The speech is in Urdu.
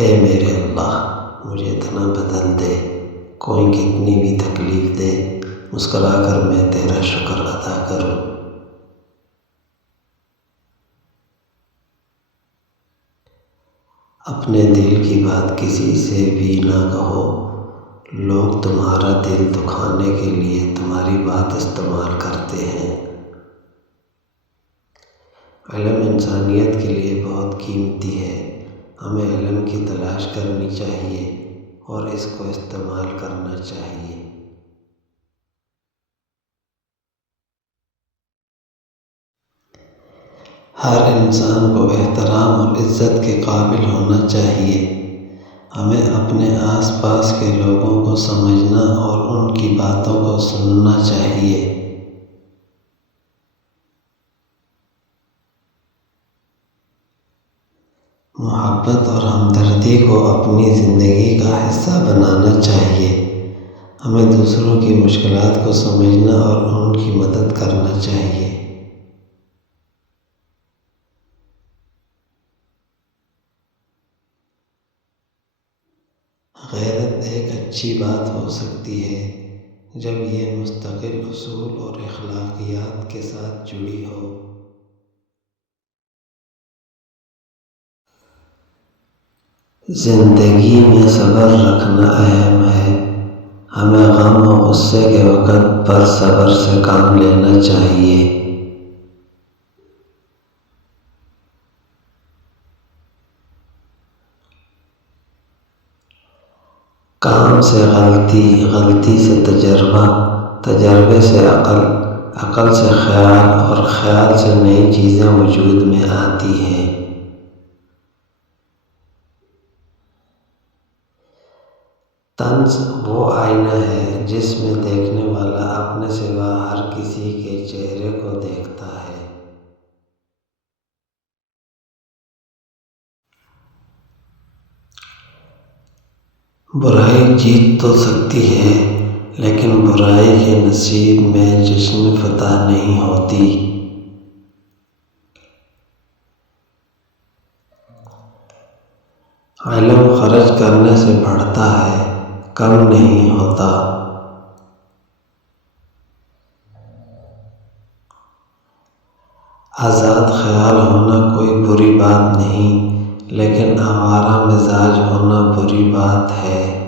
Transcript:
اے میرے اللہ، مجھے اتنا بدل دے، کوئی کتنی بھی تکلیف دے، مسکرا کر میں تیرا شکر ادا کروں۔ اپنے دل کی بات کسی سے بھی نہ کہو، لوگ تمہارا دل دکھانے کے لیے تمہاری بات استعمال کرتے ہیں۔ علم انسانیت کے لیے بہت قیمتی ہے، ہمیں علم کی تلاش کرنی چاہیے اور اس کو استعمال کرنا چاہیے۔ ہر انسان کو احترام اور عزت کے قابل ہونا چاہیے۔ ہمیں اپنے آس پاس کے لوگوں کو سمجھنا اور ان کی باتوں کو سننا چاہیے۔ محبت اور ہمدردی کو اپنی زندگی کا حصہ بنانا چاہیے۔ ہمیں دوسروں کی مشکلات کو سمجھنا اور ان کی مدد کرنا چاہیے۔ غیرت ایک اچھی بات ہو سکتی ہے جب یہ مستقل اصول اور اخلاقیات کے ساتھ جڑی ہو۔ زندگی میں صبر رکھنا اہم ہے، ہمیں غم و غصے کے وقت پر صبر سے کام لینا چاہیے۔ کام سے غلطی، غلطی سے تجربہ، تجربے سے عقل، عقل سے خیال اور خیال سے نئی چیزیں وجود میں آتی ہیں۔ طنز وہ آئینہ ہے جس میں دیکھنے والا اپنے سوا ہر کسی کے چہرے کو دیکھتا ہے۔ برائی جیت تو سکتی ہے، لیکن برائی کے نصیب میں جشن فتح نہیں ہوتی۔ علم خرچ کرنے سے بڑھتا ہے، کم نہیں ہوتا۔ آزاد خیال ہونا کوئی بری بات نہیں، لیکن آوارہ مزاج ہونا بری بات ہے۔